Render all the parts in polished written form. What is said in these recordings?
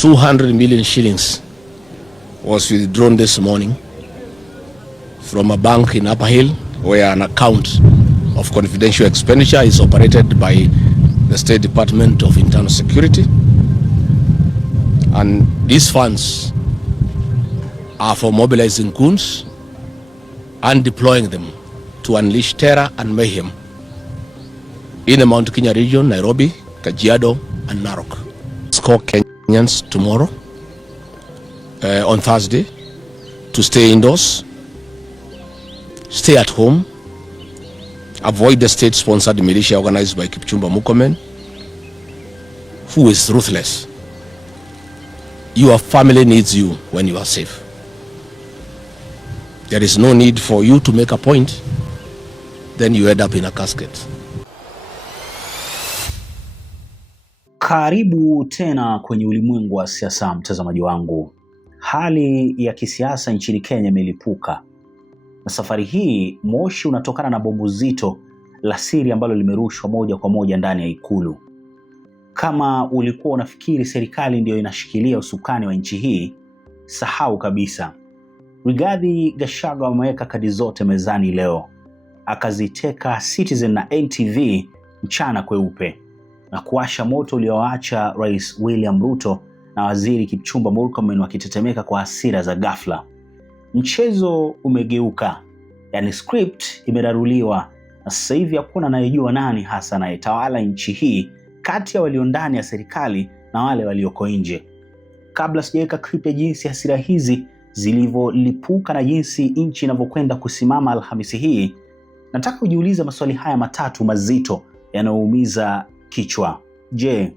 200 million shillings was withdrawn this morning from a bank in Upper Hill, where an account of confidential expenditure is operated by the State Department of Internal Security. And these funds are for mobilizing goons and deploying them to unleash terror and mayhem in the Mount Kenya region, Nairobi, Kajiado, and Narok. Score Kenyans tomorrow, on Thursday, to stay indoors, stay at home, avoid the state-sponsored militia organized by RUTO-MURKOMEN, who is ruthless. Your family needs you when you are safe. There is no need for you to make a point, then you end up in a casket. Karibu tena kwenye ulimwengu wa siasa, mtazamaji wangu. Hali ya kisiasa nchini Kenya imelipuka. Na safari hii moshi unatokana na bomu zito la siri ambalo limerushwa moja kwa moja ndani ya ikulu. Kama ulikuwa unafikiri serikali ndio inashikilia usukani wa nchi hii, sahau kabisa. Rigathi Gachagua ameweka kadi zote mezani leo. Akaziteka Citizen na NTV mchana kweupe na kuwasha moto ulioacha Rais William Ruto na Waziri Kipchumba Murkomen wakitetemeka kwa hasira za ghafla. Mchezo umegeuka, yani script imeraruliwa, na sasa hivi hakuna anayejua nani hasa anayetawala nchi hii kati ya walio ndani ya serikali na wale walioko nje. Kabla sijaweka clip ya jinsi hasira hizi zilivyolipuka na jinsi nchi inavyokwenda kusimama Alhamisi hii, nataka kujiuliza maswali haya matatu mazito yanayoumiza kichwa. Je,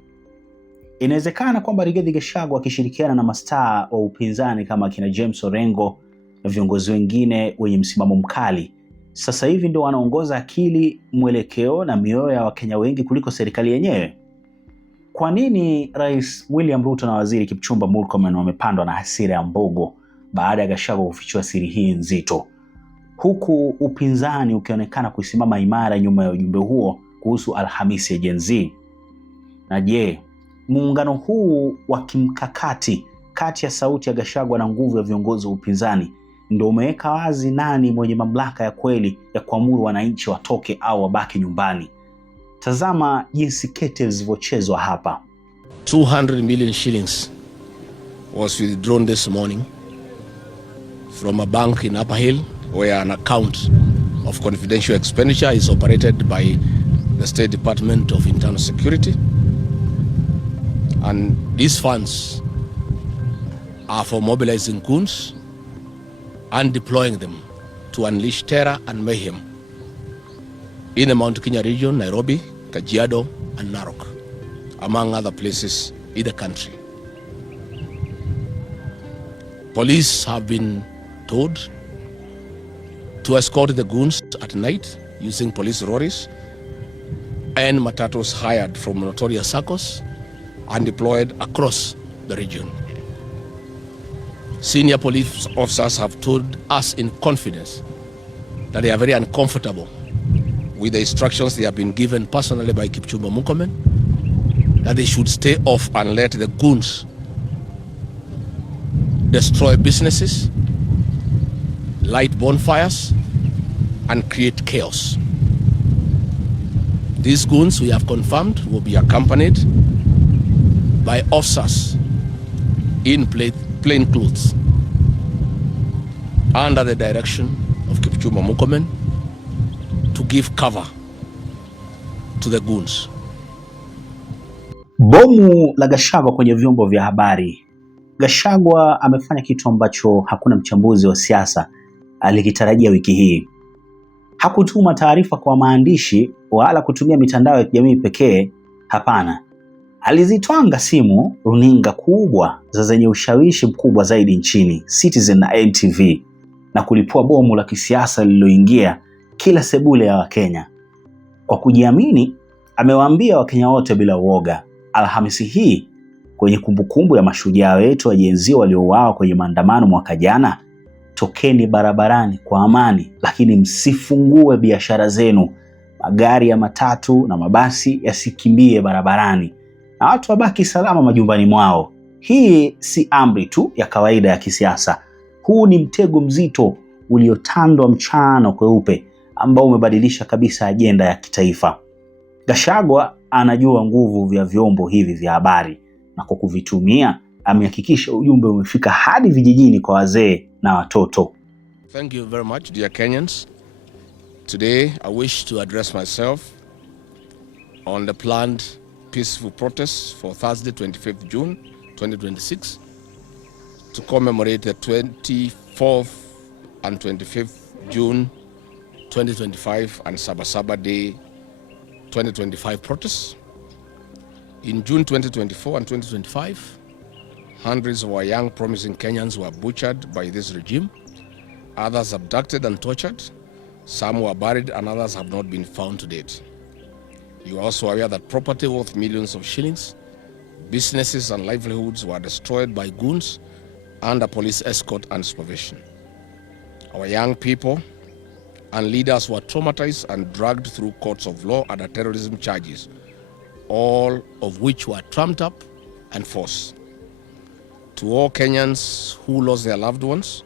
inawezekana kwamba Rigathi Gachagua akishirikiana na mastaa wa upinzani kama kina James Orengo na viongozi wengine wenye msimamo mkali sasa hivi ndio wanaongoza akili, mwelekeo na mioyo ya Wakenya wengi kuliko serikali yenyewe? Kwa nini Rais William Ruto na Waziri Kipchumba Murkomen wamepandwa na hasira ya mbogo baada ya Gachagua kufichua siri hii nzito, huku upinzani ukionekana kusimama imara nyuma ya ujumbe huo kuhusu Alhamisi ya Gen Z? Na je, muungano huu wa kimkakati kati ya sauti ya Gachagua na nguvu ya viongozi wa upinzani ndio umeweka wazi nani mwenye mamlaka ya kweli ya kuamuru wananchi watoke au wabaki nyumbani? Tazama jinsi kete zilivyochezwa hapa. 200 million shillings was withdrawn this morning from a bank in Upper Hill, where an account of confidential expenditure is operated by the State Department of Internal Security. And these funds are for mobilizing goons and deploying them to unleash terror and mayhem in the Mount Kenya region, Nairobi, Kajiado, and Narok, among other places in the country. Police have been told to escort the goons at night using police lorries and matatos hired from notorious circles and deployed across the region. Senior police officers have told us in confidence that they are very uncomfortable with the instructions they have been given personally by Kipchumba Murkomen, that they should stay off and let the goons destroy businesses, light bonfires, and create chaos. These goons, we have confirmed, will be accompanied by officers in plain clothes under the direction of Kipchumba Murkomen to give cover to the goons. Bomu la Gachagua kwenye vyombo vya habari. Gachagua amefanya kitu ambacho hakuna mchambuzi wa siasa alikitarajia wiki hii. Hakutuma taarifa kwa maandishi wala kutumia mitandao ya kijamii pekee, hapana. Alizitwanga simu runinga kubwa za zenye ushawishi mkubwa zaidi nchini, Citizen na NTV, na kulipua bomu la kisiasa lililoingia kila sebule ya Wakenya. Kwa kujiamini, amewaambia Wakenya wote bila uoga, Alhamisi hii kwenye kumbukumbu ya mashujaa wetu wa Gen Z waliouawa kwenye maandamano mwaka jana, tokeni barabarani kwa amani, lakini msifungue biashara zenu. Magari ya matatu na mabasi yasikimbie barabarani na watu wabaki salama majumbani mwao. Hii si amri tu ya kawaida ya kisiasa. Huu ni mtego mzito uliotandwa mchana kweupe ambao umebadilisha kabisa ajenda ya kitaifa. Gachagua anajua nguvu ya vyombo hivi vya habari, na kwa kuvitumia amehakikisha ujumbe umefika hadi vijijini kwa wazee na watoto. Thank you very much, dear Kenyans. Today I wish to address myself on the planned peaceful protests for Thursday, 25th June 2026, to commemorate the 24th and 25th June 2025 and Sabasaba Day 2025 protests. In June 2024 and 2025, hundreds of our young promising Kenyans were butchered by this regime, others abducted and tortured, some were buried and others have not been found to date. You are also aware that property worth millions of shillings, businesses and livelihoods were destroyed by goons under police escort and supervision. Our young people and leaders were traumatized and dragged through courts of law under terrorism charges, all of which were trumped up and forced. To all Kenyans who lost their loved ones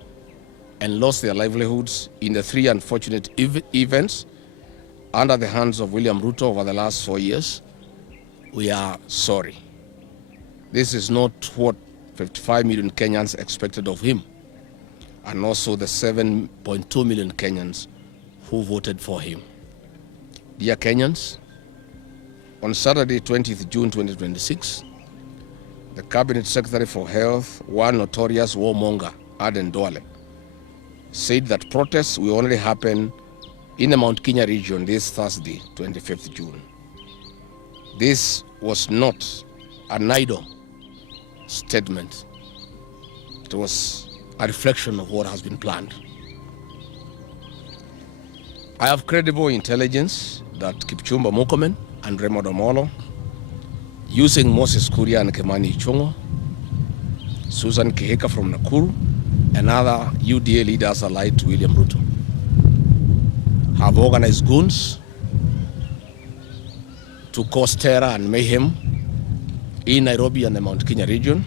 and lost their livelihoods in the three unfortunate events under the hands of William Ruto over the last 4 years, we are sorry. This is not what 55 million Kenyans expected of him, and also the 7.2 million Kenyans who voted for him. Dear Kenyans, on Saturday, 20th June 2026, the Cabinet Secretary for Health, one notorious warmonger, Aden Duale, said that protests will only happen in the Mount Kenya region this Thursday, 25th June. This was not an idle statement. It was a reflection of what has been planned. I have credible intelligence that Kipchumba Murkomen and Raymond Omolo, using Moses Kuria and Kimani Ichung'wa, Susan Kihika from Nakuru, and other UDA leaders allied to William Ruto, have organized goons to cause terror and mayhem in Nairobi and the Mount Kenya region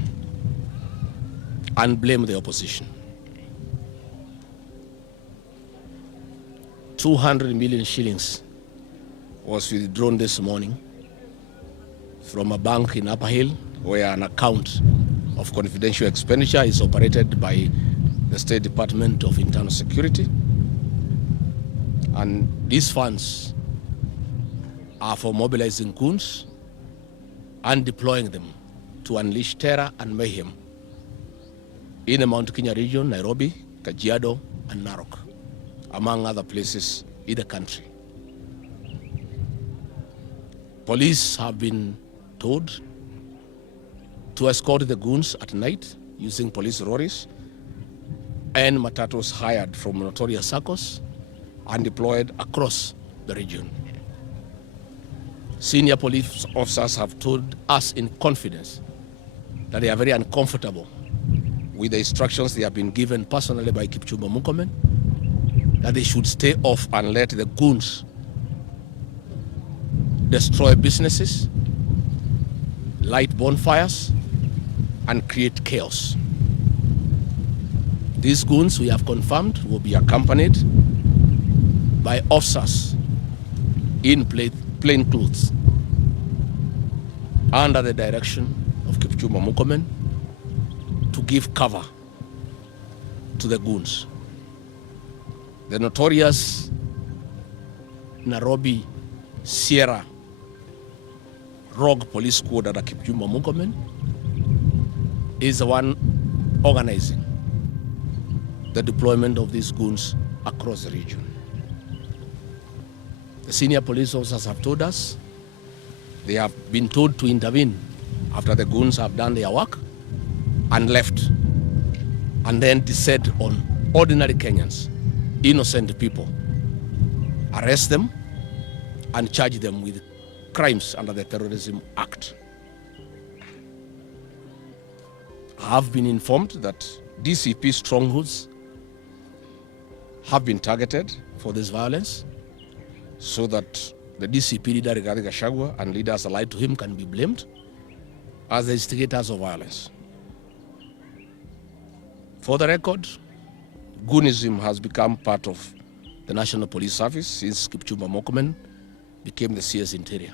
and blame the opposition. 200 million shillings was withdrawn this morning from a bank in Upper Hill, where an account of confidential expenditure is operated by the State Department of Internal Security. And these funds are for mobilizing goons and deploying them to unleash terror and mayhem in the Mount Kenya region, Nairobi, Kajiado, and Narok, among other places in the country. Police have been told to escort the goons at night using police lorries and matatus hired from notorious circles and deployed across the region. Senior police officers have told us in confidence that they are very uncomfortable with the instructions they have been given personally by Kipchumba Murkomen, that they should stay off and let the goons destroy businesses, light bonfires, and create chaos. These goons, we have confirmed, will be accompanied by officers in plain clothes under the direction of Kipchumba Murkomen to give cover to the goons. The notorious Nairobi Sierra Rogue Police Squad under Kipchumba Murkomen is the one organizing the deployment of these goons across the region. The senior police officers have told us they have been told to intervene after the goons have done their work and left, and then descend on ordinary Kenyans, innocent people, arrest them and charge them with crimes under the Terrorism Act. I have been informed that DCP strongholds have been targeted for this violence so that the DCP leader Rigathi Gachagua and leaders allied to him can be blamed as the instigators of violence. For the record, Goonism has become part of the National Police Service since Kipchumba Murkomen became the CS Interior.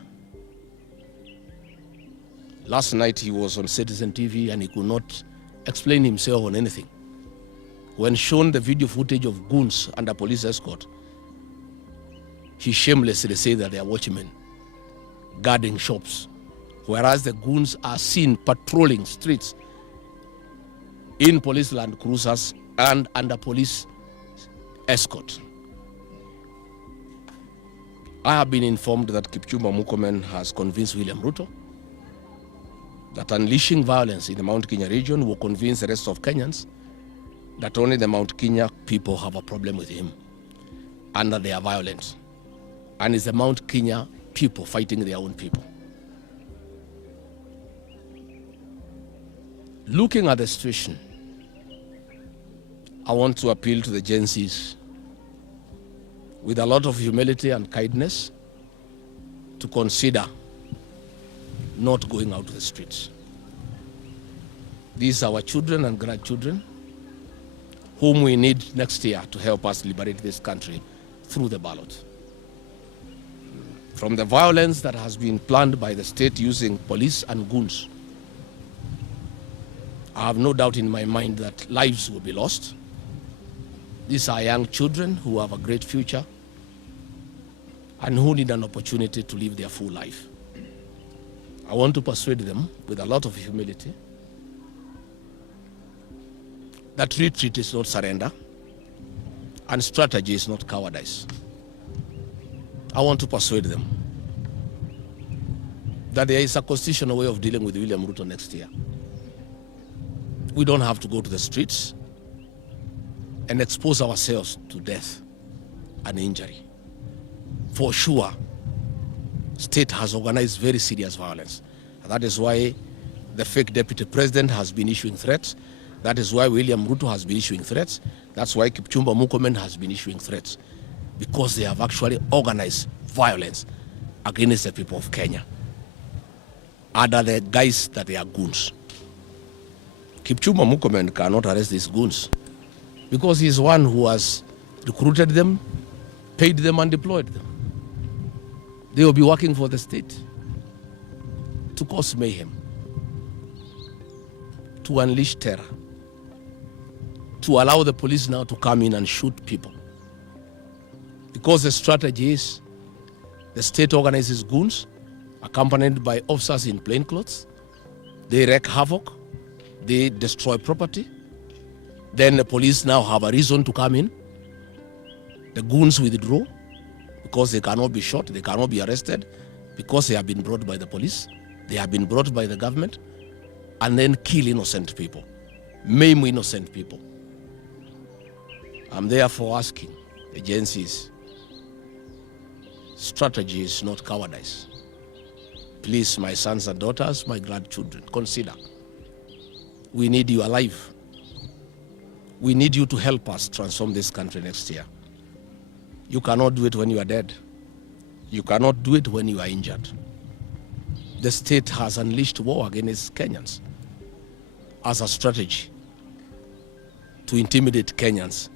Last night he was on Citizen TV and he could not explain himself on anything. When shown the video footage of goons under police escort, he shamelessly said that they are watchmen guarding shops, whereas the goons are seen patrolling streets in police Land Cruisers and under police escort. I have been informed that Kipchumba Murkomen has convinced William Ruto that unleashing violence in the Mount Kenya region will convince the rest of Kenyans that only the Mount Kenya people have a problem with him and that they are violent. And it's the Mount Kenya people fighting their own people. Looking at the situation, I want to appeal to the Gen Zs with a lot of humility and kindness to consider not going out to the streets. These are our children and grandchildren whom we need next year to help us liberate this country through the ballot. From the violence that has been planned by the state using police and goons, I have no doubt in my mind that lives will be lost. These are young children who have a great future and who need an opportunity to live their full life. I want to persuade them with a lot of humility that retreat is not surrender and strategy is not cowardice. I want to persuade them that there is a constitutional way of dealing with William Ruto next year. We don't have to go to the streets and expose ourselves to death and injury. For sure, state has organized very serious violence. And that is why the fake deputy president has been issuing threats. That is why William Ruto has been issuing threats. That's why Kipchumba Murkomen has been issuing threats. Because they have actually organized violence against the people of Kenya under the guise that they are goons. Kipchumba Murkomen cannot arrest these goons because he is one who has recruited them, paid them and deployed them. They will be working for the state to cause mayhem, to unleash terror, to allow the police now to come in and shoot people. Because the strategy is the state organizes goons accompanied by officers in plain clothes. They wreak havoc, they destroy property. Then the police now have a reason to come in. The goons withdraw because they cannot be shot, they cannot be arrested because they have been brought by the police, they have been brought by the government, and then kill innocent people, maim innocent people. I'm therefore asking agencies, strategy is not cowardice. Please, my sons and daughters, my grandchildren, consider. We need you alive. We need you to help us transform this country next year. You cannot do it when you are dead. You cannot do it when you are injured. The state has unleashed war against Kenyans as a strategy to intimidate Kenyans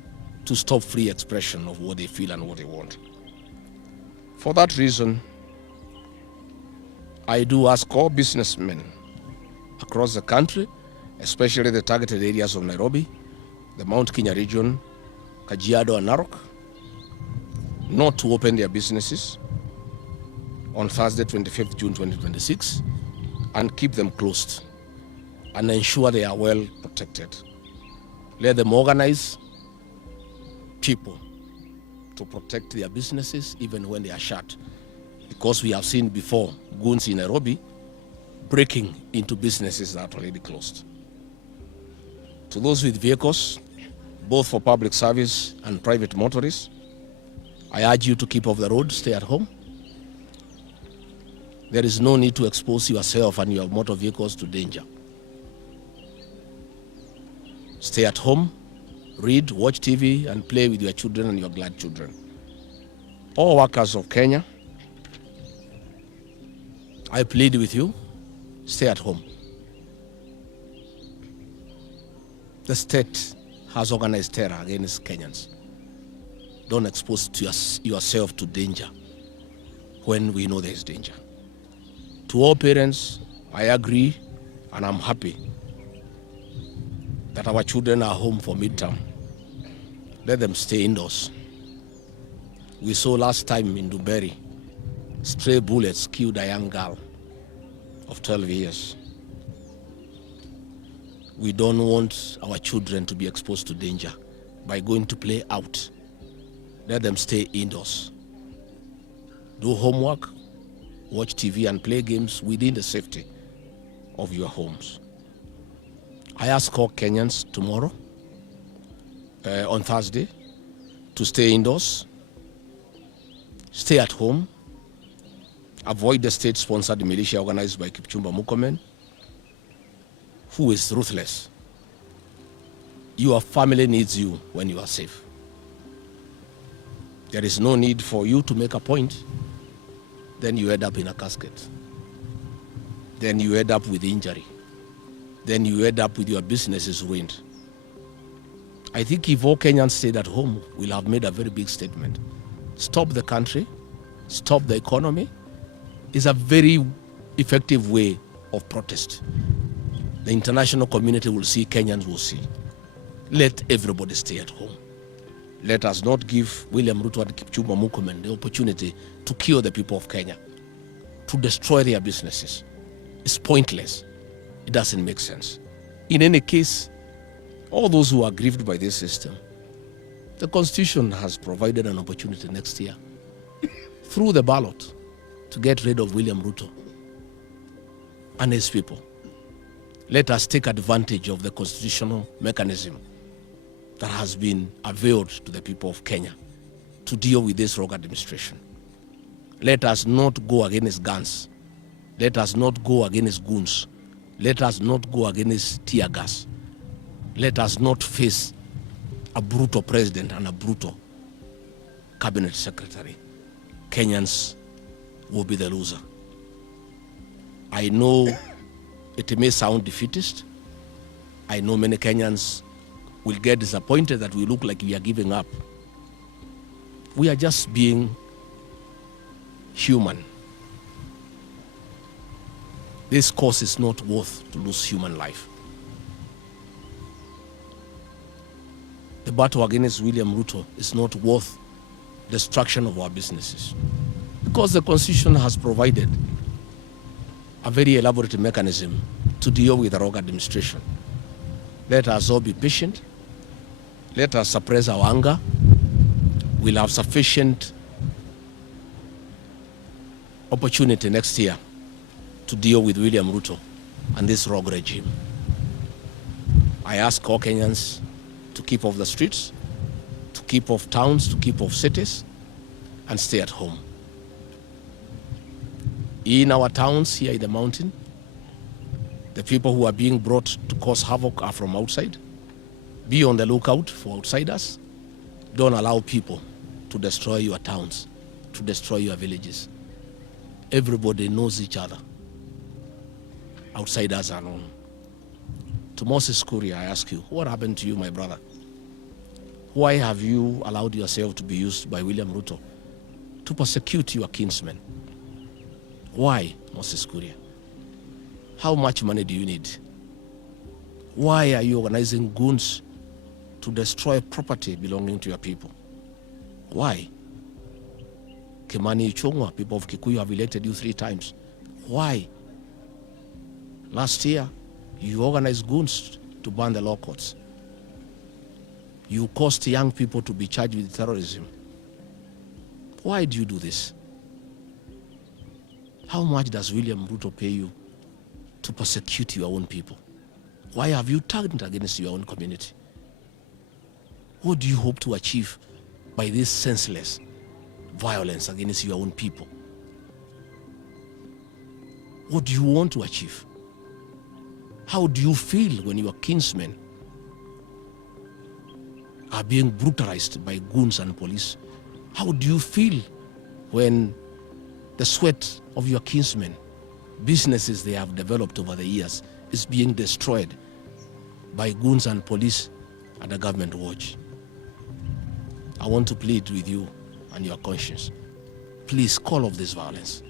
to stop free expression of what they feel and what they want. For that reason, I do ask all businessmen across the country, especially the targeted areas of Nairobi, the Mount Kenya region, Kajiado and Narok, not to open their businesses on Thursday, 25th June 2026, and keep them closed and ensure they are well protected. Let them organize people to protect their businesses even when they are shut, because we have seen before goons in Nairobi breaking into businesses that are already closed. To those with vehicles, both for public service and private motorists, I urge you to keep off the road, stay at home. There is no need to expose yourself and your motor vehicles to danger. Stay at home, read, watch TV, and play with your children and your grandchildren. All workers of Kenya, I plead with you, stay at home. The state has organized terror against Kenyans. Don't expose yourself to danger when we know there's danger. To all parents, I agree, and I'm happy that our children are home for midterm. Let them stay indoors. We saw last time in Dubai, stray bullets killed a young girl of 12 years. We don't want our children to be exposed to danger by going to play out. Let them stay indoors. Do homework, watch TV and play games within the safety of your homes. I ask all Kenyans tomorrow, on Thursday, to stay indoors, stay at home, avoid the state-sponsored militia organized by Murkomen, who is ruthless. Your family needs you when you are safe. There is no need for you to make a point, then you end up in a casket. Then you end up with injury. Then you end up with your businesses ruined. I think if all Kenyans stayed at home, we'll have made a very big statement. Stop the country, stop the economy is a very effective way of protest. The international community will see, Kenyans will see. Let everybody stay at home. Let us not give William Ruto and Murkomen the opportunity to kill the people of Kenya, to destroy their businesses. It's pointless. It doesn't make sense. In any case, all those who are aggrieved by this system, the Constitution has provided an opportunity next year through the ballot to get rid of William Ruto and his people. Let us take advantage of the constitutional mechanism that has been availed to the people of Kenya to deal with this rogue administration. Let us not go against guns. Let us not go against goons. Let us not go against tear gas. Let us not face a brutal president and a brutal cabinet secretary. Kenyans will be the loser. I know it may sound defeatist. I know many Kenyans will get disappointed that we look like we are giving up. We are just being human. This cause is not worth to lose human life. The battle against William Ruto is not worth destruction of our businesses, because the Constitution has provided a very elaborate mechanism to deal with the rogue administration. Let us all be patient. Let us suppress our anger. We'll have sufficient opportunity next year to deal with William Ruto and this rogue regime. I ask all Kenyans to keep off the streets, to keep off towns, to keep off cities, and stay at home. In our towns here in the mountain, the people who are being brought to cause havoc are from outside. Be on the lookout for outsiders. Don't allow people to destroy your towns, to destroy your villages. Everybody knows each other. Outsiders are known. To Moses Kuria, I ask you, what happened to you, my brother? Why have you allowed yourself to be used by William Ruto to persecute your kinsmen? Why, Moses Kuria? How much money do you need? Why are you organizing goons to destroy property belonging to your people? Why? Kimani Ichung'wa, people of Kikuyu have elected you 3 times. Why? Last year, you organized goons to burn the law courts. You caused young people to be charged with terrorism. Why do you do this? How much does William Ruto pay you to persecute your own people? Why have you turned against your own community? What do you hope to achieve by this senseless violence against your own people? What do you want to achieve? How do you feel when your kinsmen are being brutalized by goons and police? How do you feel when the sweat of your kinsmen, businesses they have developed over the years, is being destroyed by goons and police and the government watch. I want to plead with you and your conscience. Please call off this violence.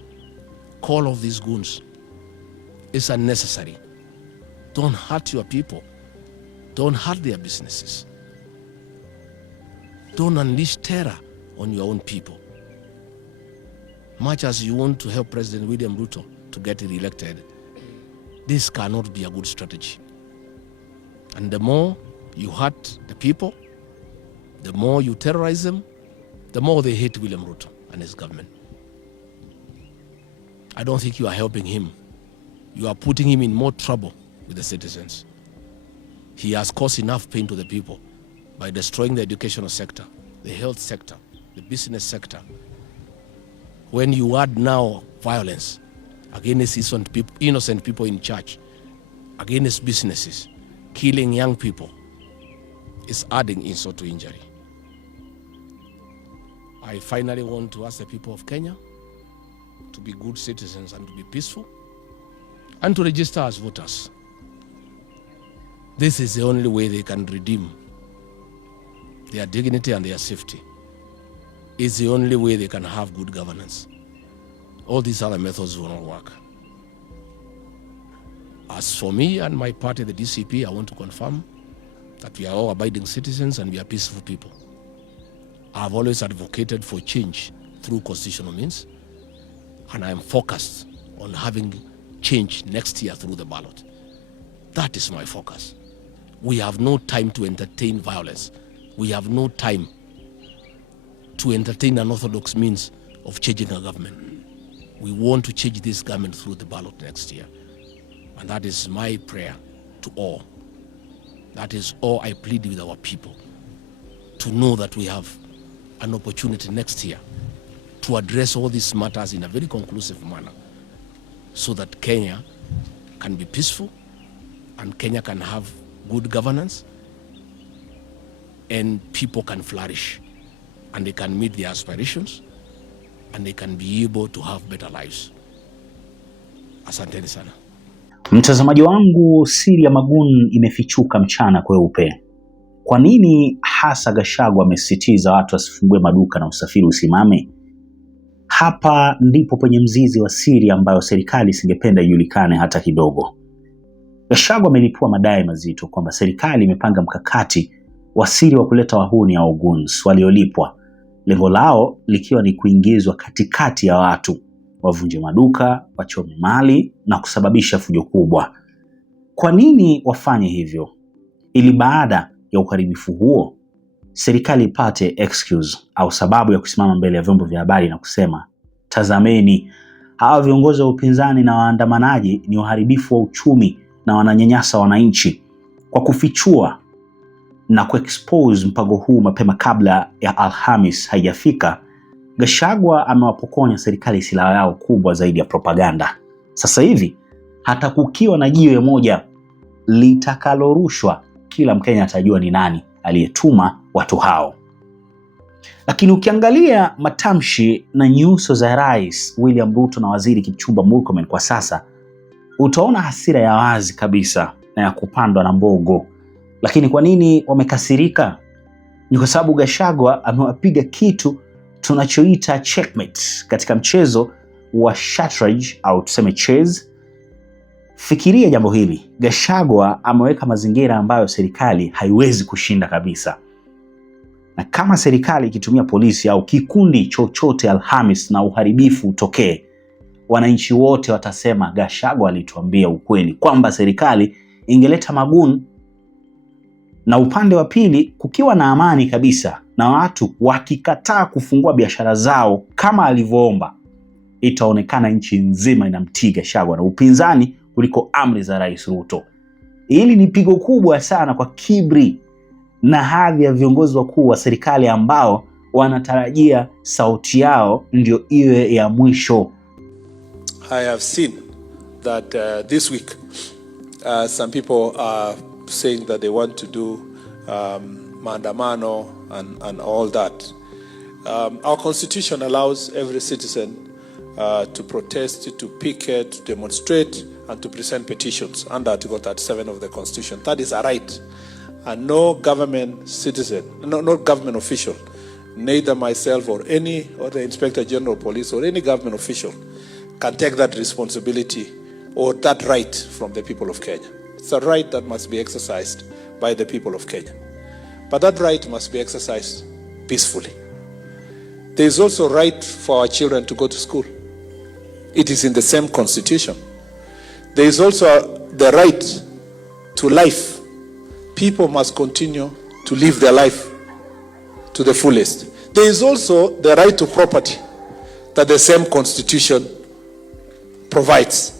Call off these goons. It's unnecessary. Don't hurt your people. Don't hurt their businesses. Don't unleash terror on your own people. Much as you want to help President William Ruto to get re-elected, this cannot be a good strategy. And the more you hurt the people, the more you terrorize them, the more they hate William Ruto and his government. I don't think you are helping him. You are putting him in more trouble with the citizens. He has caused enough pain to the people by destroying the educational sector, the health sector, the business sector. When you add now violence against innocent people in church, against businesses, killing young people, it's adding insult to injury. I finally want to ask the people of Kenya to be good citizens and to be peaceful and to register as voters. This is the only way they can redeem their dignity and their safety. It's the only way they can have good governance. All these other methods will not work. As for me and my party, the DCP, I want to confirm that we are all abiding citizens and we are peaceful people. I have always advocated for change through constitutional means, and I am focused on having change next year through the ballot. That is my focus. We have no time to entertain violence. We have no time to entertain unorthodox means of changing a government. We want to change this government through the ballot next year. And that is my prayer to all. That is all I plead with our people, to know that we have an opportunity next year to address all these matters in a very conclusive manner so that Kenya can be peaceful and Kenya can have good governance and people can flourish and they can meet their aspirations and they can be able to have better lives. Asanteni sana. Mtazamaji wangu, siri ya magun imefichuka mchana kweupe. Kwa nini hasa Gachagua amesisitiza watu wasifungue maduka na usafiri usimame? Hapa ndipo penye mzizi wa siri ambayo serikali isingependa ijulikane hata kidogo. Gachagua amelipua madai mazito kwamba serikali imepanga mkakati wa siri wa kuleta wahuni au goons waliolipwa, lengo lao likiwa ni kuingizwa katikati ya watu, wavunje maduka, wachome mali na kusababisha fujo kubwa. Kwa nini wafanye hivyo? Ili baada ya uharibifu huo serikali ipate excuse au sababu ya kusimama mbele ya vyombo vya habari na kusema, tazameni, hawa viongozi wa upinzani na waandamanaji ni uharibifu wa uchumi na wananyanyasa wananchi. Kwa kufichua na kuexpose mpango huu mapema kabla ya Alhamis haijafika, Gachagua amewapokonya serikali silaha yao kubwa zaidi ya propaganda. Sasa hivi hata kukiwa na jiwe moja litakalorushwa, kila Mkenya atajua ni nani aliyetuma watu hao. Lakini ukiangalia matamshi na nyuso za Rais William Ruto na Waziri Kipchumba Murkomen kwa sasa, utaona hasira ya wazi kabisa na ya kupandwa na mbogo. Lakini kwa nini wamekasirika? Ni kwa sababu Gachagua amewapiga kitu tunachoita checkmate katika mchezo wa shatranj au tuseme chess. Fikiria jambo hili. Gachagua ameweka mazingira ambayo serikali haiwezi kushinda kabisa. Na kama serikali ikitumia polisi au kikundi chochote Alhamis na uharibifu utokee, wananchi wote watasema Gachagua alituambia ukweli kwamba serikali ingeleta magun. Na upande wa pili kukiwa na amani kabisa na watu wakikataa kufungua biashara zao kama alivyoomba, itaonekana nchi nzima inamtii Gachagua na upinzani kuliko amri za Rais Ruto. Hili ni pigo kubwa sana kwa kiburi na hadhi ya viongozi wakuu wa serikali ambao wanatarajia sauti yao ndio iwe ya mwisho. I have seen that this week some people are saying that they want to do maandamano and all that. Our constitution allows every citizen to protest, to picket, to demonstrate, and to present petitions under Article 37 of the Constitution. That is a right and no government citizen, no government official, neither myself or any other Inspector General of Police or any government official can take that responsibility or that right from the people of Kenya. It's a right that must be exercised by the people of Kenya. But that right must be exercised peacefully. There is also a right for our children to go to school. It is in the same constitution. There is also the right to life. People must continue to live their life to the fullest. There is also the right to property that the same constitution provides.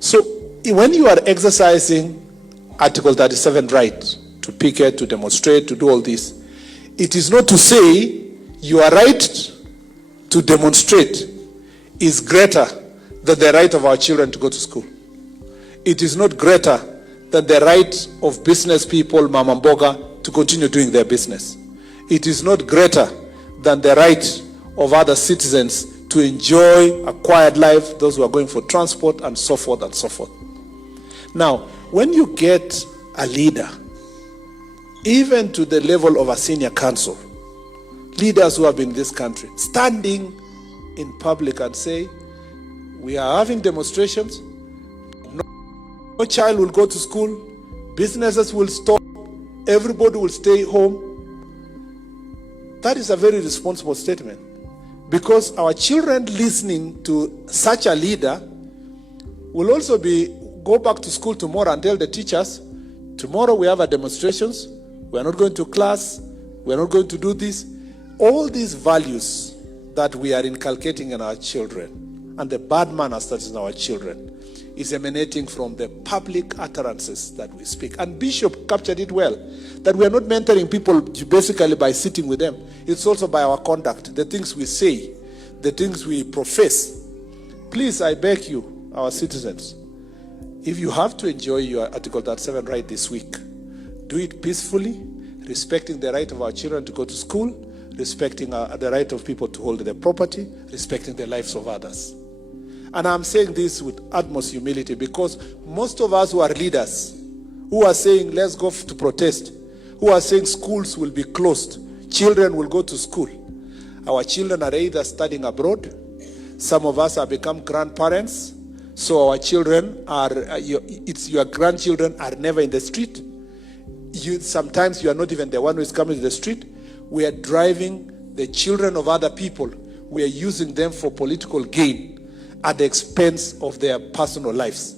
So when you are exercising Article 37 right to picket, to demonstrate, to do all this, it is not to say your right to demonstrate is greater than the right of our children to go to school. It is not greater than the right of business people, Mama Mboga, to continue doing their business. It is not greater than the right of other citizens to enjoy a quiet life, those who are going for transport, and so forth and so forth. Now, when you get a leader, even to the level of a senior council, leaders who have been in this country, standing in public and say, we are having demonstrations, no child will go to school, businesses will stop, everybody will stay home. That is a very responsible statement, because our children listening to such a leader will also go back to school tomorrow and tell the teachers, tomorrow we have a demonstrations, we are not going to class, we are not going to do this. All these values that we are inculcating in our children, and the bad manners that is in our children, is emanating from the public utterances that we speak. And Bishop captured it well, that we are not mentoring people basically by sitting with them. It's also by our conduct, the things we say, the things we profess. Please, I beg you, our citizens, if you have to enjoy your Article 37 right this week, do it peacefully, respecting the right of our children to go to school, respecting the right of people to hold their property, respecting the lives of others. And I'm saying this with utmost humility, because most of us who are leaders, who are saying let's go to protest, who are saying schools will be closed, children will go to school. Our children are either studying abroad, some of us have become grandparents, so our children are, your grandchildren are never in the street. Sometimes you are not even the one who is coming to the street. We are driving the children of other people. We are using them for political gain at the expense of their personal lives.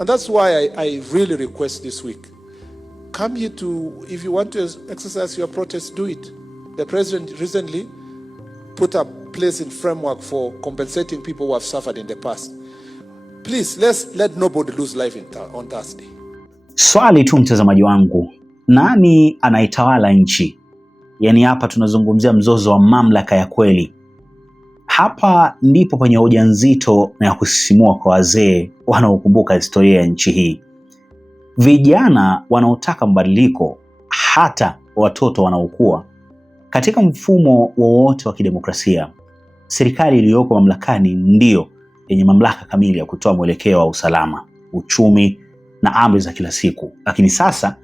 And that's why I really request this week, come here if you want to exercise your protest, do it. The president recently put a place in framework for compensating people who have suffered in the past. Please, let nobody lose life on Thursday. Swali tu mtazamaji wangu, nani anaitawala nchi? Yaani hapa tunazungumzia mzozo wa mamlaka ya kweli. Hapa ndipo penye hoja nzito na ya kusisimua kwa wazee wanaokumbuka historia ya nchi hii. Vijana wanaotaka mabadiliko, hata watoto wanaokua. Katika mfumo wowote wa kidemokrasia, serikali iliyoko mamlakani ndio yenye mamlaka kamili ya kutoa mwelekeo wa usalama, uchumi na amri za kila siku. Lakini sasa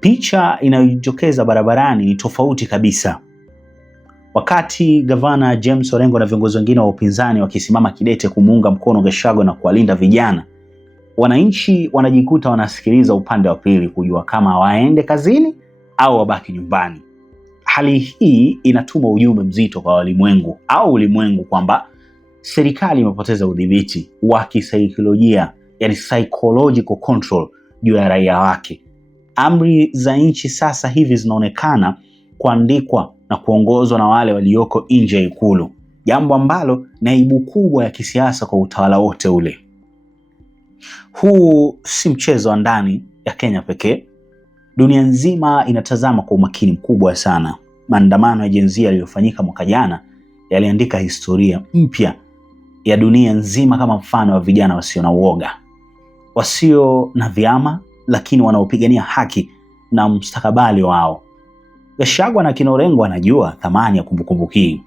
picha inayojitokeza barabarani ni tofauti kabisa. Wakati gavana James Orengo na viongozi wengine wa upinzani wakisimama kidete kumuunga mkono Gachagua na kuwalinda vijana, wananchi wanajikuta wanasikiliza upande wa pili kujua kama waende kazini au wabaki nyumbani. Hali hii inatuma ujumbe mzito kwa walimwengu au ulimwengu kwamba serikali imepoteza udhibiti wa kisaikolojia, yani psychological control juu ya raia wake. Amri za nchi sasa hivi zinaonekana kuandikwa na kuongozwa na wale walioko nje ya ikulu, jambo ambalo ni aibu kubwa ya kisiasa kwa utawala wote ule. Huu si mchezo wa ndani ya Kenya pekee. Dunia nzima inatazama kwa umakini mkubwa sana. Maandamano ya Gen Z yaliyofanyika mwaka jana yaliandika historia mpya ya dunia nzima kama mfano wa vijana wasio na uoga, wasio na vyama, lakini wanaopigania haki na mustakabali wao. Gachagua na kina Orengo wanajua thamani ya kumbukumbu hii.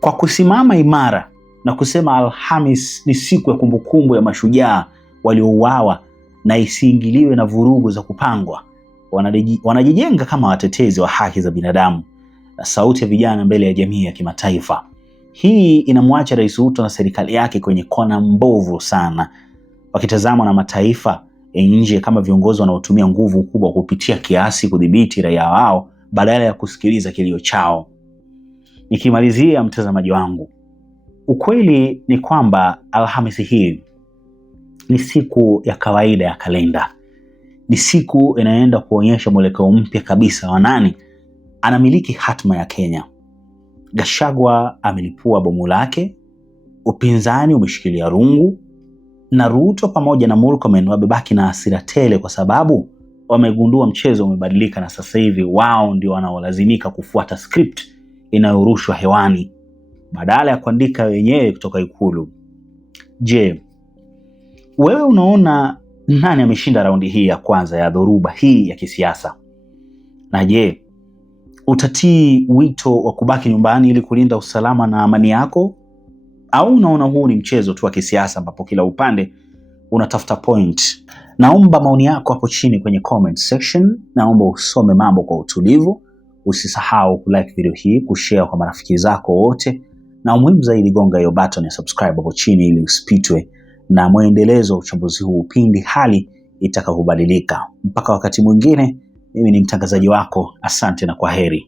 Kwa kusimama imara na kusema Alhamis ni siku ya kumbukumbu ya mashujaa waliouawa na isiingiliwe na vurugu za kupangwa, wanajijenga kama watetezi wa haki za binadamu na sauti ya vijana mbele ya jamii ya kimataifa. Hii inamwacha Rais Ruto na serikali yake kwenye kona mbovu sana, wakitazamwa na mataifa ya nje kama viongozi wanaotumia nguvu kubwa kupitia kiasi kudhibiti raia wao badala ya kusikiliza kilio chao. Nikimalizia, mtazamaji wangu, ukweli ni kwamba Alhamisi hii ni siku ya kawaida ya kalenda. Ni siku inaenda kuonyesha mwelekeo mpya kabisa wa nani anamiliki hatma ya Kenya. Gachagua amelipua bomu lake, upinzani umeshikilia rungu, na Ruto pamoja na Murkomen wamebaki na hasira tele kwa sababu wamegundua mchezo umebadilika na sasa hivi wao ndio wanaolazimika kufuata script inayorushwa hewani badala ya kuandika wenyewe kutoka Ikulu. Je, wewe unaona nani ameshinda raundi hii ya kwanza ya dhoruba hii ya kisiasa? Na je, utatii wito wa kubaki nyumbani ili kulinda usalama na amani yako? Au unaona huu ni mchezo tu wa kisiasa ambapo kila upande unatafuta point? Naomba maoni yako hapo chini kwenye comment section. Naomba usome mambo kwa utulivu. Usisahau kulike video hii, kushare kwa marafiki zako wote, na muhimu zaidi gonga hiyo button ya subscribe hapo chini ili usipitwe na muendelezo wa uchambuzi huu pindi hali itakapobadilika. Mpaka wakati mwingine, mimi ni mtangazaji wako. Asante na kwaheri.